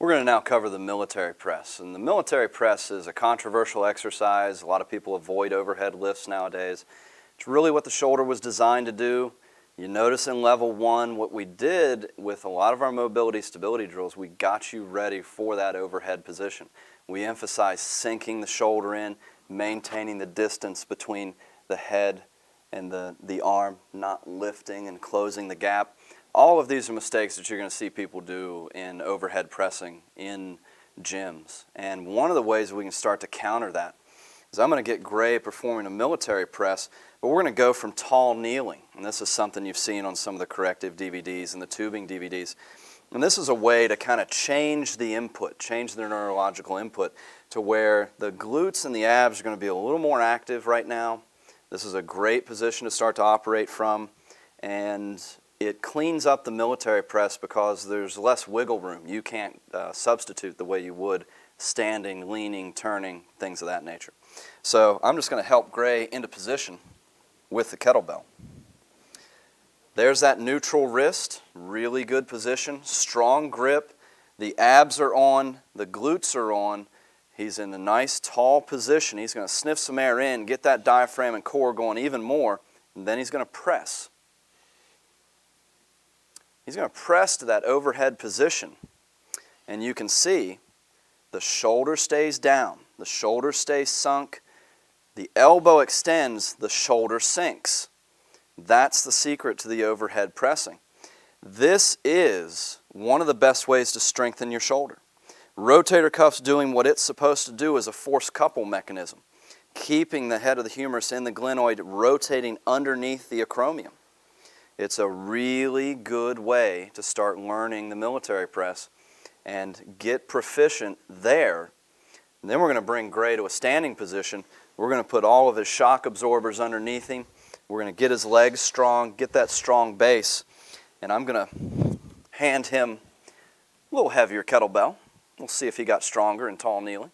We're going to now cover the military press. And the military press is a controversial exercise. A lot of people avoid overhead lifts nowadays. It's really what the shoulder was designed to do. You notice in level 1, what we did with a lot of our mobility stability drills, we got you ready for that overhead position. We emphasize sinking the shoulder in, maintaining the distance between the head and the arm, not lifting and closing the gap. All of these are mistakes that you're going to see people do in overhead pressing in gyms. And one of the ways we can start to counter that is I'm going to get Gray performing a military press, but we're going to go from tall kneeling. And this is something you've seen on some of the corrective DVDs and the tubing DVDs. And this is a way to kind of change the input, change the neurological input to where the glutes and the abs are going to be a little more active right now. This is a great position to start to operate from. And it cleans up the military press because there's less wiggle room. You can't substitute the way you would standing, leaning, turning, things of that nature. So I'm just going to help Gray into position with the kettlebell. There's that neutral wrist, really good position, strong grip. The abs are on, the glutes are on. He's in a nice tall position. He's going to sniff some air in, get that diaphragm and core going even more, and then he's going to press. He's going to press to that overhead position, and you can see the shoulder stays down, the shoulder stays sunk, the elbow extends, the shoulder sinks. That's the secret to the overhead pressing. This is one of the best ways to strengthen your shoulder. Rotator cuff's doing what it's supposed to do as a force couple mechanism, keeping the head of the humerus in the glenoid rotating underneath the acromion. It's a really good way to start learning the military press and get proficient there. And then we're going to bring Gray to a standing position. We're going to put all of his shock absorbers underneath him. We're going to get his legs strong, get that strong base. And I'm going to hand him a little heavier kettlebell. We'll see if he got stronger in tall kneeling.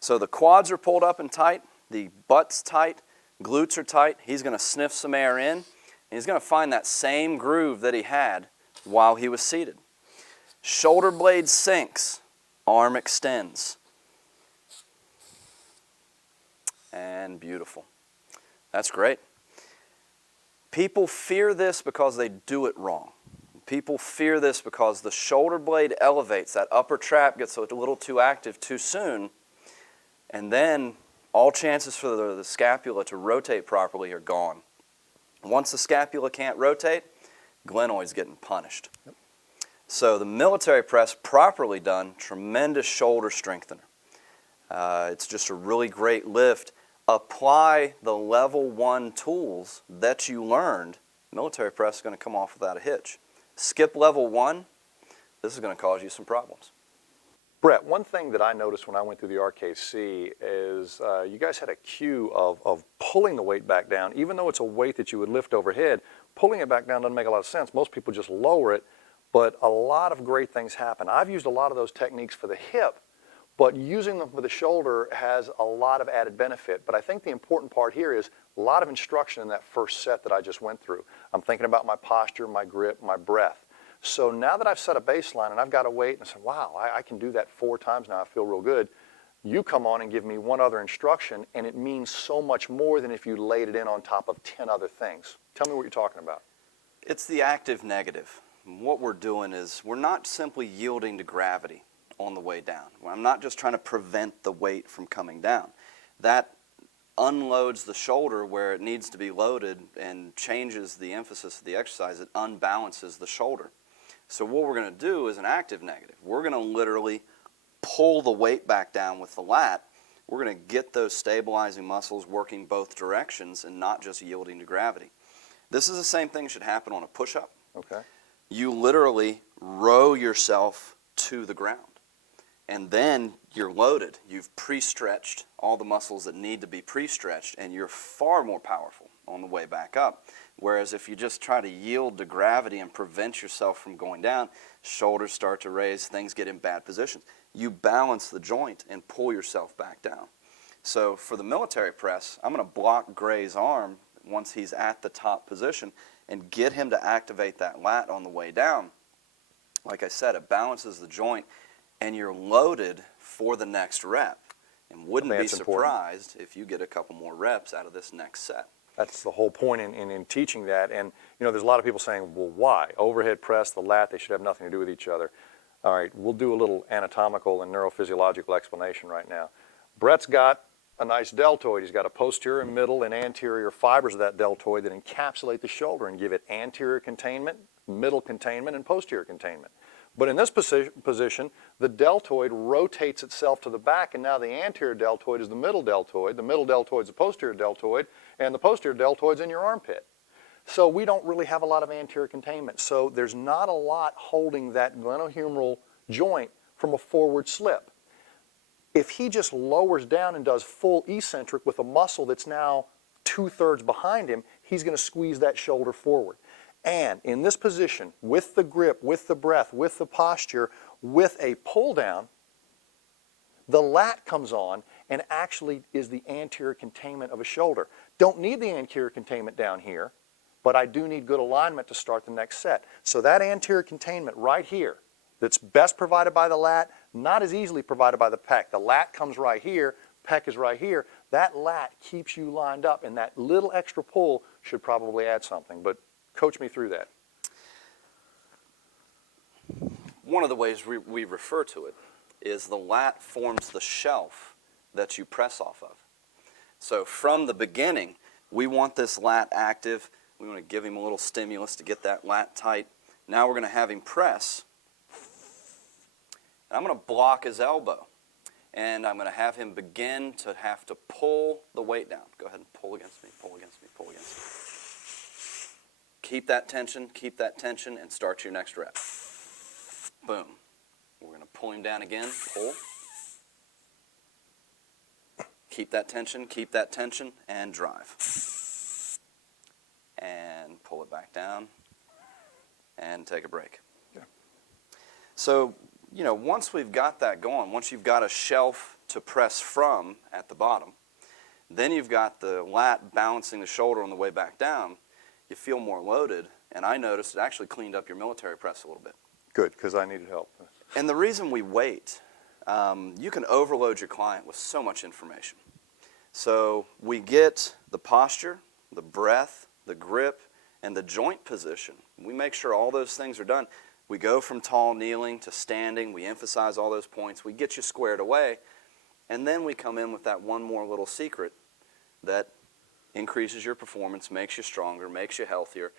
So the quads are pulled up and tight. The butt's tight. Glutes are tight. He's going to sniff some air in. He's going to find that same groove that he had while he was seated. Shoulder blade sinks, arm extends. And beautiful. That's great. People fear this because they do it wrong. People fear this because the shoulder blade elevates, that upper trap gets a little too active too soon, and then all chances for the scapula to rotate properly are gone. Once the scapula can't rotate, glenoid's getting punished. Yep. So the military press, properly done, tremendous shoulder strengthener. It's just a really great lift. Apply the level 1 tools that you learned. Military press is going to come off without a hitch. Skip level 1, this is going to cause you some problems. Brett, one thing that I noticed when I went through the RKC is you guys had a cue of pulling the weight back down. Even though it's a weight that you would lift overhead, pulling it back down doesn't make a lot of sense. Most people just lower it, but a lot of great things happen. I've used a lot of those techniques for the hip, but using them for the shoulder has a lot of added benefit. But I think the important part here is a lot of instruction in that first set that I just went through. I'm thinking about my posture, my grip, my breath. So now that I've set a baseline and I've got a weight and I said, wow, I can do that 4 times now, I feel real good. You come on and give me one other instruction and it means so much more than if you laid it in on top of 10 other things. Tell me what you're talking about. It's the active negative. What we're doing is we're not simply yielding to gravity on the way down. I'm not just trying to prevent the weight from coming down. That unloads the shoulder where it needs to be loaded and changes the emphasis of the exercise. It unbalances the shoulder. So what we're going to do is an active negative. We're going to literally pull the weight back down with the lat. We're going to get those stabilizing muscles working both directions and not just yielding to gravity. This is the same thing that should happen on a push-up. Okay. You literally row yourself to the ground. And then you're loaded. You've pre-stretched all the muscles that need to be pre-stretched, and you're far more powerful on the way back up. Whereas if you just try to yield to gravity and prevent yourself from going down, shoulders start to raise, things get in bad positions. You balance the joint and pull yourself back down. So for the military press, I'm going to block Gray's arm once he's at the top position and get him to activate that lat on the way down. Like I said, it balances the joint. and you're loaded for the next rep. And wouldn't be that's important. surprised if you get a couple more reps out of this next set. That's the whole point in teaching that. And, you know, there's a lot of people saying, well, why? Overhead press, the lat, they should have nothing to do with each other. All right, we'll do a little anatomical and neurophysiological explanation right now. Brett's got a nice deltoid. He's got a posterior, middle, and anterior fibers of that deltoid that encapsulate the shoulder and give it anterior containment, middle containment, and posterior containment. But in this position, the deltoid rotates itself to the back, and now the anterior deltoid is the middle deltoid is the posterior deltoid, and the posterior deltoid's in your armpit. So we don't really have a lot of anterior containment. So there's not a lot holding that glenohumeral joint from a forward slip. If he just lowers down and does full eccentric with a muscle that's now 2/3 behind him, he's going to squeeze that shoulder forward. And in this position, with the grip, with the breath, with the posture, with a pull down, the lat comes on and actually is the anterior containment of a shoulder. Don't need the anterior containment down here, but I do need good alignment to start the next set. So that anterior containment right here, that's best provided by the lat, not as easily provided by the pec. The lat comes right here, pec is right here. That lat keeps you lined up, and that little extra pull should probably add something. But coach me through that. One of the ways we refer to it is the lat forms the shelf that you press off of. So from the beginning, we want this lat active. We want to give him a little stimulus to get that lat tight. Now we're going to have him press. And I'm going to block his elbow. And I'm going to have him begin to have to pull the weight down. Go ahead and pull against me, pull against me, pull against me. Keep that tension, and start your next rep. Boom. We're going to pull him down again, pull. Keep that tension, and drive. And pull it back down, and take a break. Yeah. So, you know, once we've got that going, once you've got a shelf to press from at the bottom, then you've got the lat balancing the shoulder on the way back down, you feel more loaded, and I noticed it actually cleaned up your military press a little bit. Good, because I needed help. And the reason we wait, you can overload your client with so much information. So we get the posture, the breath, the grip, and the joint position. We make sure all those things are done. We go from tall kneeling to standing. We emphasize all those points. We get you squared away. And then we come in with that one more little secret that increases your performance, makes you stronger, makes you healthier.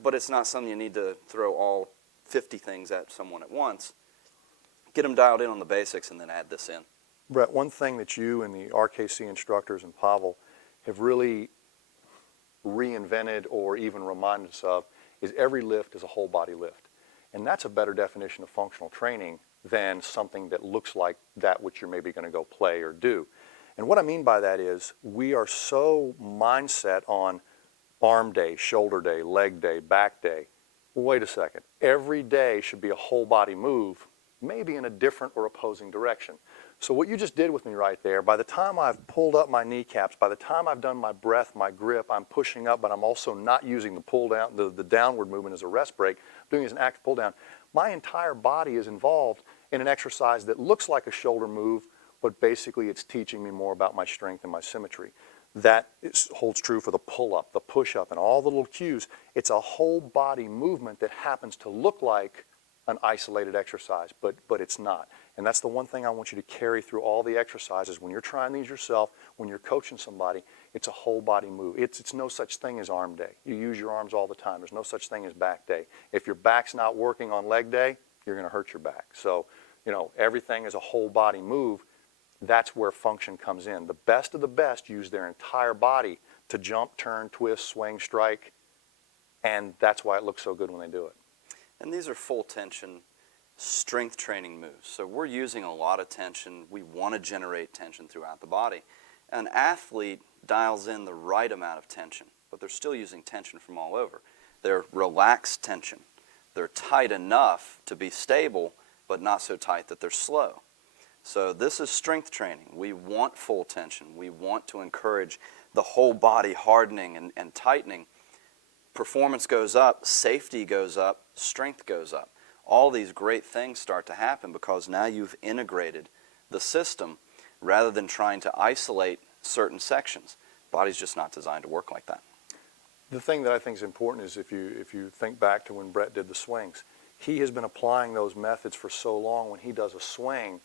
But it's not something you need to throw all 50 things at someone at once. Get them dialed in on the basics and then add this in. Brett, one thing that you and the RKC instructors and Pavel have really reinvented or even reminded us of is every lift is a whole body lift. And that's a better definition of functional training than something that looks like that which you're maybe going to go play or do. And what I mean by that is we are so mindset on arm day, shoulder day, leg day, back day. Well, wait a second. Every day should be a whole body move, maybe in a different or opposing direction. So what you just did with me right there, by the time I've pulled up my kneecaps, by the time I've done my breath, my grip, I'm pushing up, but I'm also not using the pull down, the downward movement as a rest break, I'm doing it as an active pull down. My entire body is involved in an exercise that looks like a shoulder move, but basically it's teaching me more about my strength and my symmetry. That holds true for the pull-up, the push-up, and all the little cues. It's a whole body movement that happens to look like an isolated exercise, but it's not. And that's the one thing I want you to carry through all the exercises. When you're trying these yourself, when you're coaching somebody, it's a whole body move. It's no such thing as arm day. You use your arms all the time. There's no such thing as back day. If your back's not working on leg day, you're going to hurt your back. So, you know, everything is a whole body move. That's where function comes in. The best of the best use their entire body to jump, turn, twist, swing, strike, and that's why it looks so good when they do it. And these are full tension strength training moves. So we're using a lot of tension. We want to generate tension throughout the body. An athlete dials in the right amount of tension, but they're still using tension from all over. They're relaxed tension. They're tight enough to be stable, but not so tight that they're slow. So this is strength training. We want full tension. We want to encourage the whole body hardening and tightening. Performance goes up, safety goes up, strength goes up. All these great things start to happen because now you've integrated the system rather than trying to isolate certain sections. Body's just not designed to work like that. The thing that I think is important is if you think back to when Brett did the swings, he has been applying those methods for so long. When he does a swing,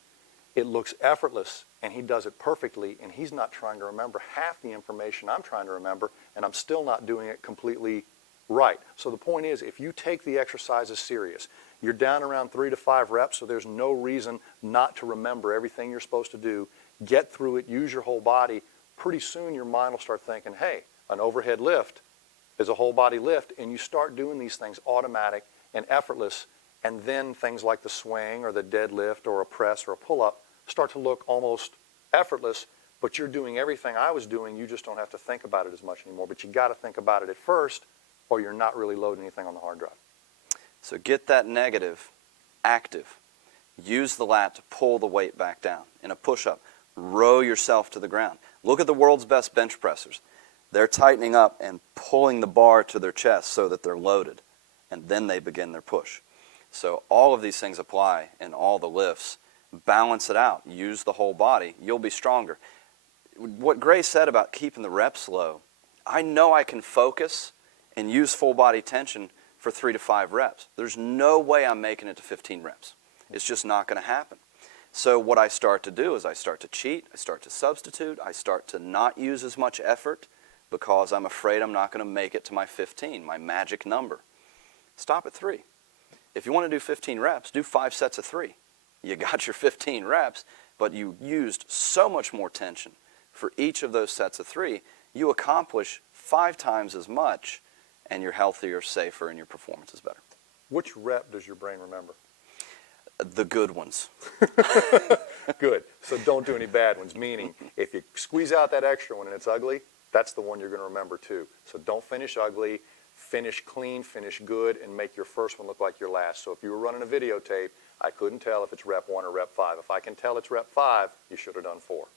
it looks effortless, and he does it perfectly, and he's not trying to remember half the information I'm trying to remember, and I'm still not doing it completely right. So the point is, if you take the exercises serious, you're down around 3 to 5 reps, so there's no reason not to remember everything you're supposed to do. Get through it, use your whole body. Pretty soon your mind will start thinking, hey, an overhead lift is a whole body lift, and you start doing these things automatic and effortless, and then things like the swing or the deadlift or a press or a pull-up start to look almost effortless, but you're doing everything I was doing. You just don't have to think about it as much anymore, but you got to think about it at first, or you're not really loading anything on the hard drive. So get that negative active. Use the lat to pull the weight back down. In a push-up, row yourself to the ground. Look at the world's best bench pressers. They're tightening up and pulling the bar to their chest so that they're loaded, and then they begin their push. So all of these things apply in all the lifts. Balance it out. Use the whole body. You'll be stronger. What Gray said about keeping the reps low, I know I can focus and use full body tension for 3 to 5 reps. There's no way I'm making it to 15 reps. It's just not going to happen. So what I start to do is I start to cheat, I start to substitute, I start to not use as much effort because I'm afraid I'm not going to make it to my 15, my magic number. Stop at 3. If you want to do 15 reps, do 5 sets of 3. You got your 15 reps, but you used so much more tension for each of those sets of 3, you accomplish 5 times as much, and you're healthier, safer, and your performance is better. Which rep does your brain remember? The good ones. Good. So don't do any bad ones, meaning if you squeeze out that extra one and it's ugly, that's the one you're going to remember too. So don't finish ugly, finish clean, finish good, and make your first one look like your last. So if you were running a videotape, I couldn't tell if it's rep 1 or rep 5. If I can tell it's rep 5, you should have done 4.